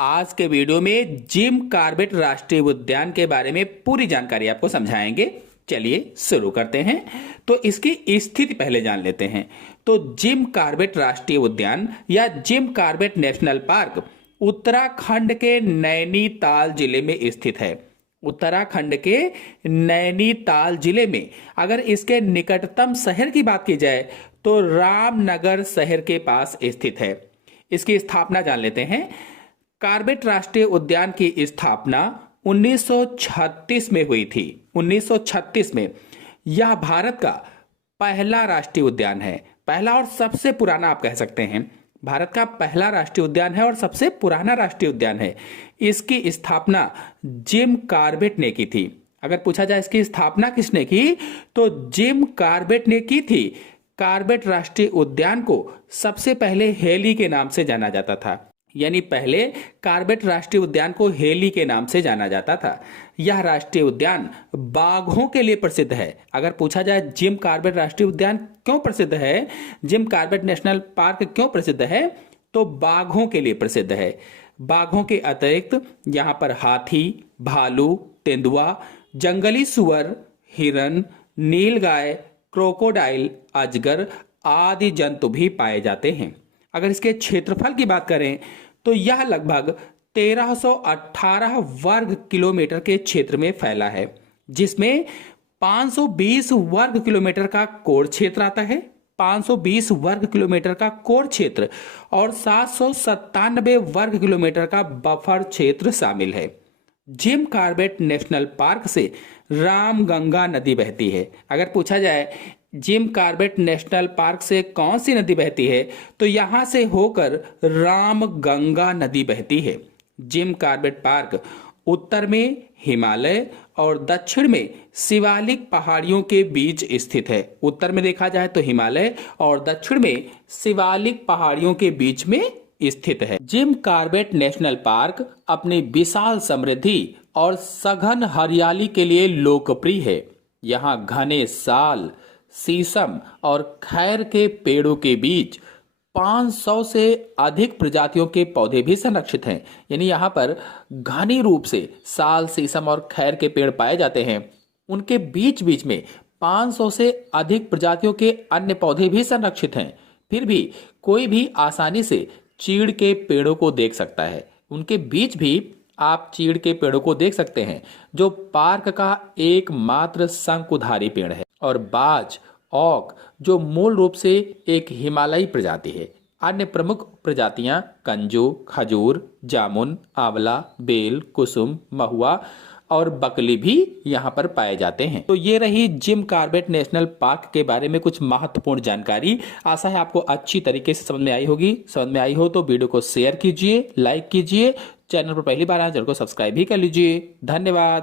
आज के वीडियो में जिम कॉर्बेट राष्ट्रीय उद्यान के बारे में पूरी जानकारी आपको समझाएंगे। चलिए शुरू करते हैं। तो इसकी स्थिति पहले जान लेते हैं। तो जिम कॉर्बेट राष्ट्रीय उद्यान या Jim Corbett national park Uttarakhand के नैनीताल जिले में स्थित है। उत्तराखंड के नैनीताल जिले में अगर इसके निकटतम शहर की बात की जाए तो रामनगर शहर के पास स्थित है। इसकी स्थापना जान लेते हैं। कॉर्बेट राष्ट्रीय उद्यान की स्थापना 1936 में हुई थी। 1936 में यह भारत का पहला राष्ट्रीय उद्यान है। पहला और सबसे पुराना आप कह सकते हैं। भारत का पहला राष्ट्रीय उद्यान है और सबसे पुराना राष्ट्रीय उद्यान है। इसकी स्थापना जिम कॉर्बेट ने की थी। अगर पूछा जाए इसकी स्थापना किसने की तो जिम कॉर्बेट ने की थी। कॉर्बेट राष्ट्रीय उद्यान को सबसे पहले हेली के नाम से जाना जाता था, यानी पहले कॉर्बेट राष्ट्रीय उद्यान को हेली के नाम से जाना जाता था। यह राष्ट्रीय उद्यान बाघों के लिए प्रसिद्ध है। अगर पूछा जाए जिम कॉर्बेट राष्ट्रीय उद्यान क्यों प्रसिद्ध है, जिम कॉर्बेट नेशनल पार्क क्यों प्रसिद्ध है, तो बाघों के लिए प्रसिद्ध है। बाघों के अतिरिक्त यहाँ पर हाथी, भालू, तेंदुआ, जंगली सुअर, हिरन, नीलगाय, क्रोकोडाइल, अजगर आदि जंतु भी पाए जाते हैं। अगर इसके क्षेत्रफल की बात करें तो यह लगभग 1318 वर्ग किलोमीटर के क्षेत्र में फैला है, जिसमें 520 वर्ग किलोमीटर का कोर क्षेत्र आता है। 520 वर्ग किलोमीटर का कोर क्षेत्र और 797 वर्ग किलोमीटर का बफर क्षेत्र शामिल है। जिम कॉर्बेट नेशनल पार्क से रामगंगा नदी बहती है। अगर पूछा जाए जिम कॉर्बेट नेशनल पार्क से कौन सी नदी बहती है तो यहां से होकर रामगंगा नदी बहती है। जिम कॉर्बेट पार्क उत्तर में हिमालय और दक्षिण में शिवालिक पहाड़ियों के बीच स्थित है। उत्तर में देखा जाए तो हिमालय और दक्षिण में शिवालिक पहाड़ियों के बीच में स्थित है। जिम कॉर्बेट नेशनल पार्क अपनी विशाल समृद्धि और सघन हरियाली के लिए लोकप्रिय है। यहाँ घने साल, शीशम और खैर के पेड़ों के बीच 500 से अधिक प्रजातियों के पौधे भी संरक्षित हैं। यानी यहाँ पर घनी रूप से साल, शीशम और खैर के पेड़ पाए जाते हैं। उनके बीच बीच में 500 से अधिक प्रजातियों के अन्य पौधे भी संरक्षित हैं। फिर भी कोई भी आसानी से चीड़ के पेड़ों को देख सकता है। उनके बीच भी आप चीड़ के पेड़ों को देख सकते हैं, जो पार्क का एकमात्र शंकुधारी पेड़ है। और बाज, औक, जो मूल रूप से एक हिमालयी प्रजाति है। अन्य प्रमुख प्रजातियां कंजू, खजूर, जामुन, आंवला, बेल, कुसुम, महुआ और बकली भी यहाँ पर पाए जाते हैं। तो ये रही जिम कॉर्बेट नेशनल पार्क के बारे में कुछ महत्वपूर्ण जानकारी। आशा है आपको अच्छी तरीके से समझ में आई होगी। समझ में आई हो तो वीडियो को शेयर कीजिए, लाइक कीजिए, चैनल पर पहली बार आए चैनल को सब्सक्राइब भी कर लीजिए। धन्यवाद।